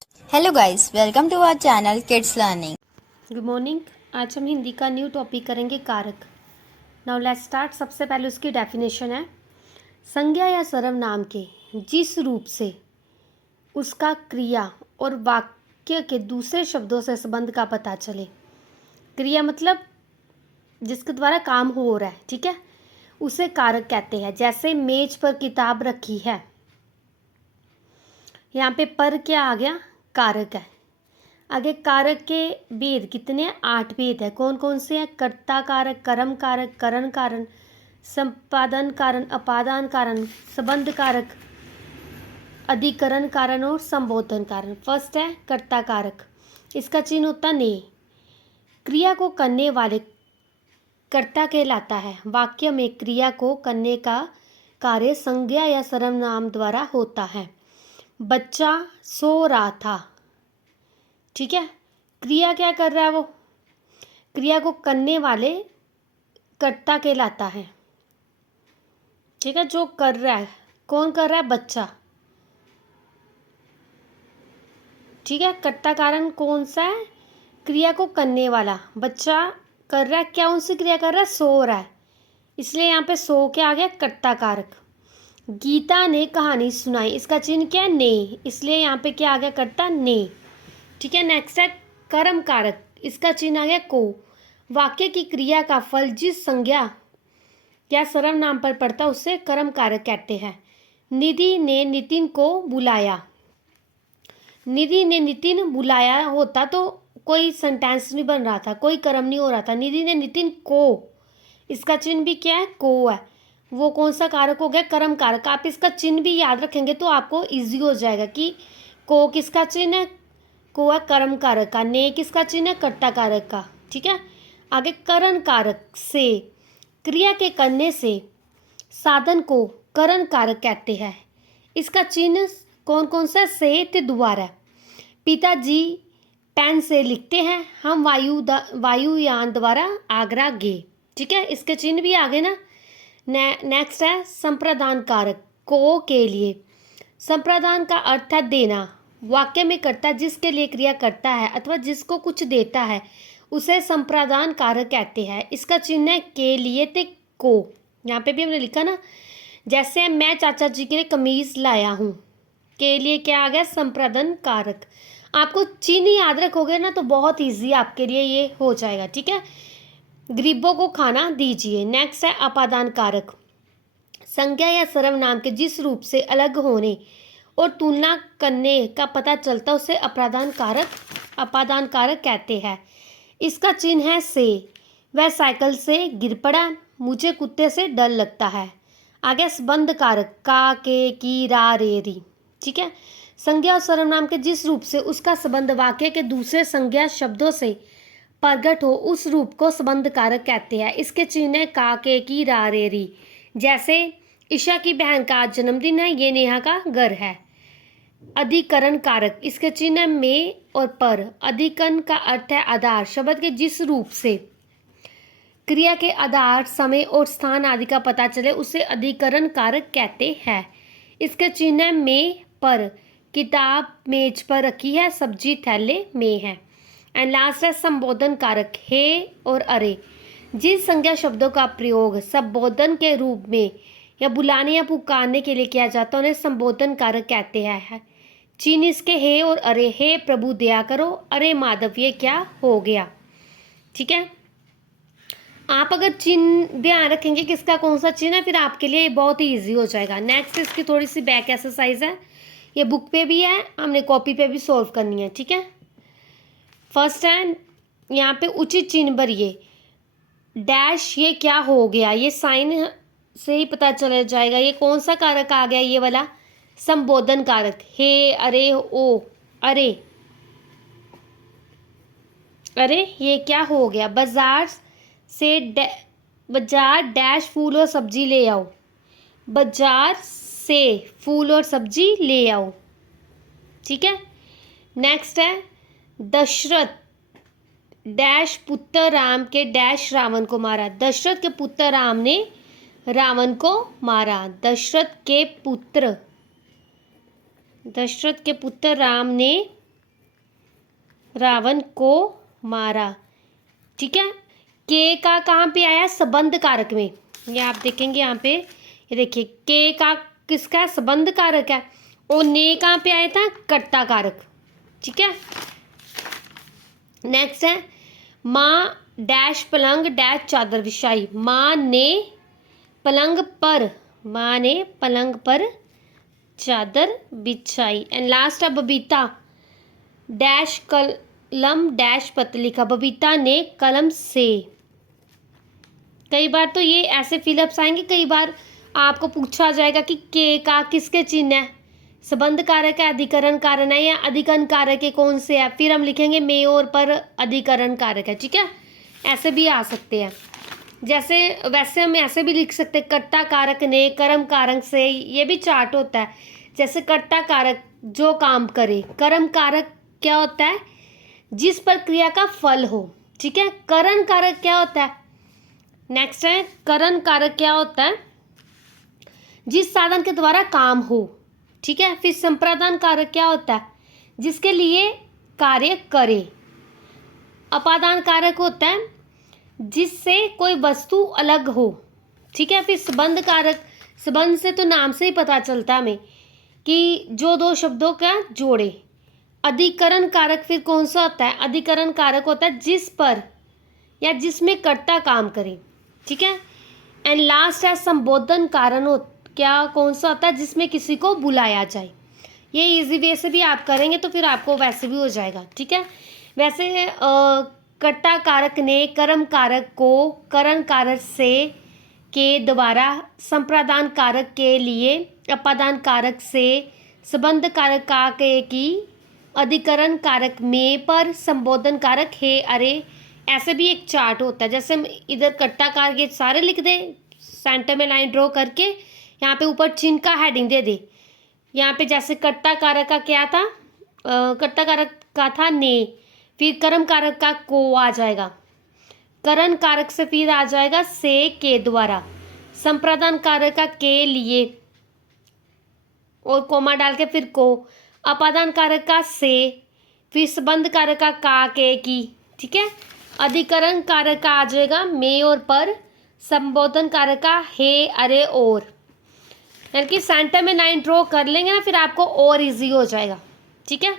Hello guys, welcome to our channel kids learning. Good morning. आज हम हिंदी का new topic करेंगे कारक। Now let's start. सबसे पहले उसकी डेफिनेशन है, संज्ञा या सर्वनाम के जिस रूप से उसका क्रिया और वाक्य के दूसरे शब्दों से संबंध का पता चले। क्रिया मतलब जिसके द्वारा काम हो रहा है, ठीक है, उसे कारक कहते हैं। जैसे मेज पर किताब रखी है, यहाँ पे पर क्या आ गया, कारक है। आगे कारक के भेद कितने हैं? 8 भेद है। कौन कौन से हैं? कर्ता कारक, कर्म कारक, करण कारण, संपादन कारण, अपादान कारण, संबंध कारक, अधिकरण कारण और संबोधन कारण। फर्स्ट है कर्ता कारक, इसका चिन्ह होता ने। क्रिया को करने वाले कर्ता कहलाता है। वाक्य में क्रिया को करने का कार्य संज्ञा या सर्वनाम द्वारा होता है। बच्चा सो रहा था, ठीक है, क्रिया क्या कर रहा है? वो क्रिया को करने वाले कर्ता कहलाता है, ठीक है। जो कर रहा है, कौन कर रहा है? बच्चा, ठीक है। कर्ता कारण कौन सा है? क्रिया को करने वाला बच्चा कर रहा है। क्या उनसे क्रिया कर रहा है? सो रहा है, इसलिए यहाँ पे सो क्या आ गया? कर्ता कारक। गीता ने कहानी सुनाई, इसका चिन्ह क्या है? ने, इसलिए यहाँ पे क्या आ गया? कर्ता ने, ठीक है। नेक्स्ट है कर्म कारक, इसका चिन्ह आ गया को। वाक्य की क्रिया का फल जिस संज्ञा या सर्वनाम पर पड़ता है उसे कर्म कारक कहते हैं। निधि ने नितिन को बुलाया, निधि ने नितिन बुलाया होता तो कोई सेंटेंस नहीं बन रहा था, कोई कर्म नहीं हो रहा था। निधि ने नितिन को, इसका चिन्ह भी क्या है? को है। वो कौन सा कारक हो गया? कर्म कारक। आप इसका चिन्ह भी याद रखेंगे तो आपको इजी हो जाएगा कि को किसका चिन्ह है? को है कर्म कारक का। ने किसका चिन्ह है? कर्ता कारक का, ठीक है। आगे करण कारक से, क्रिया के करने से साधन को करण कारक कहते हैं। इसका चिन्ह कौन कौन सा? से ते द्वारा। पिताजी पेन से लिखते हैं, हम वायुयान द्वारा आगरा गए, ठीक है। इसके चिन्ह भी आगे ना। नेक्स्ट है संप्रदान कारक, को के लिए। संप्रदान का अर्थ है देना। वाक्य में कर्ता जिसके लिए क्रिया करता है अथवा जिसको कुछ देता है उसे संप्रदान कारक कहते हैं। इसका चिन्ह है के लिए ते को। यहाँ पे भी हमने लिखा ना, जैसे मैं चाचा जी के लिए कमीज लाया हूँ, के लिए क्या आ गया? संप्रदान कारक। आपको चिन्ह याद रखोगे ना तो बहुत इजी आपके लिए ये हो जाएगा, ठीक है। गरीबों को खाना दीजिए। नेक्स्ट है अपादान कारक, संज्ञा या सर्वनाम के जिस रूप से अलग होने और तुलना करने का पता चलता उसे अपादान कारक कहते हैं। इसका चिन्ह है से। वह साइकिल से गिर पड़ा, मुझे कुत्ते से डर लगता है। आगे संबंध कारक, का के की रा रे री, ठीक है। संज्ञा और सर्वनाम के जिस रूप से उसका संबंध वाक्य के दूसरे संज्ञा शब्दों से प्रकट हो उस रूप को संबंध कारक कहते हैं। इसके चिन्ह है का के की रा रे री। जैसे ईशा की बहन का आज जन्मदिन है, ये नेहा का घर है। अधिकरण कारक, इसके चिन्ह में और पर। अधिकरण का अर्थ है आधार। शब्द के जिस रूप से क्रिया के आधार, समय और स्थान आदि का पता चले उसे अधिकरण कारक कहते हैं। इसके चिन्ह में पर। किताब मेज पर रखी है, सब्जी थैले में है। एंड लास्ट है संबोधन कारक, हे और अरे। जिन संज्ञा शब्दों का प्रयोग संबोधन के रूप में या बुलाने या पुकारने के लिए किया जाता है उन्हें संबोधन कारक कहते हैं। चिन्ह इसके हे और अरे। हे प्रभु दया करो, अरे माधव ये क्या हो गया, ठीक है। आप अगर चिन्ह ध्यान रखेंगे किसका कौन सा चिन्ह है, फिर आपके लिए बहुत ही ईजी हो जाएगा। नेक्स्ट इसकी थोड़ी सी बैक एक्सरसाइज है, ये बुक पे भी है, हमने कॉपी पे भी सॉल्व करनी है, ठीक है। फर्स्ट है यहाँ पे उचित चिन्ह भरिए। डैश ये क्या हो गया, ये साइन से ही पता चला जाएगा ये कौन सा कारक आ गया, ये वाला संबोधन कारक। हे अरे ओ अरे, अरे ये क्या हो गया। बाजार डैश फूल और सब्जी ले आओ, बाजार से फूल और सब्जी ले आओ, ठीक है। नेक्स्ट है दशरथ डैश पुत्र राम के डैश रावण को मारा। दशरथ के पुत्र राम ने रावण को मारा। दशरथ के पुत्र राम ने रावण को मारा। ठीक है, के का कहाँ पे आया? संबंध कारक में। ये आप देखेंगे यहाँ पे, ये देखिए के का किसका संबंध कारक है, और ने कहाँ पे आया था? कर्ता कारक। ठीक है, नेक्स्ट है माँ डैश पलंग डैश चादर बिछाई। माँ ने पलंग पर, माँ ने पलंग पर चादर बिछाई। एंड लास्ट है बबीता डैश कलम डैश पत्र लिखा। बबीता ने कलम से। कई बार तो ये ऐसे फिलअप्स आएंगे, कई बार आपको पूछा जाएगा कि के का किसके चिन्ह है, संबंध कारक है, अधिकरण कारण है, या अधिकरण कारक है, कौन से है। फिर हम लिखेंगे में और पर अधिकरण कारक है। ठीक है, ऐसे भी आ सकते हैं। जैसे वैसे हम ऐसे भी लिख सकते हैं कर्ता कारक ने, कर्म कारक से। ये भी चार्ट होता है। जैसे कर्ता कारक जो काम करे, कर्म कारक क्या होता है? जिस पर क्रिया का फल हो। ठीक है, करण कारक क्या होता है? नेक्स्ट है करण कारक क्या होता है? जिस साधन के द्वारा काम हो। ठीक है, फिर संप्रदान कारक क्या होता है? जिसके लिए कार्य करे। अपादान कारक होता है जिससे कोई वस्तु अलग हो। ठीक है, फिर संबंध कारक, संबंध से तो नाम से ही पता चलता है हमें कि जो दो शब्दों का जोड़े। अधिकरण कारक फिर कौन सा होता है? अधिकरण कारक होता है जिस पर या जिसमें कर्ता काम करे। ठीक है, एंड लास्ट है संबोधन कारण क्या कौन सा होता है? जिसमें किसी को बुलाया जाए। ये इजी वे से भी आप करेंगे तो फिर आपको वैसे भी हो जाएगा। ठीक है, वैसे कर्ता कारक ने कर्म कारक को करण कारक से के द्वारा, संप्रदान कारक के लिए, अपादान कारक से, संबंध कारक का के की, अधिकरण कारक में, पर, संबोधन कारक है, अरे। ऐसे भी एक चार्ट होता है। जैसे हम इधर कर्ता कारक ये सारे लिख दे, सेंटर में लाइन ड्रॉ करके, यहाँ पे ऊपर चिन्ह का हेडिंग दे दे। यहाँ पे जैसे कर्ता कारक का क्या था? कर्ता कारक का था ने, फिर कर्म कारक का को आ जाएगा, करण कारक से फिर आ जाएगा से के द्वारा, संप्रदान कारक का के लिए और कोमा डाल के फिर को, अपादान कारक का से, फिर संबंध कारक का के की। ठीक है, अधिकरण कारक का आ जाएगा में और पर, संबोधन कारक का है, अरे, और। यानी कि सेंटर में लाइन ड्रॉ कर लेंगे ना, फिर आपको और इजी हो जाएगा। ठीक है।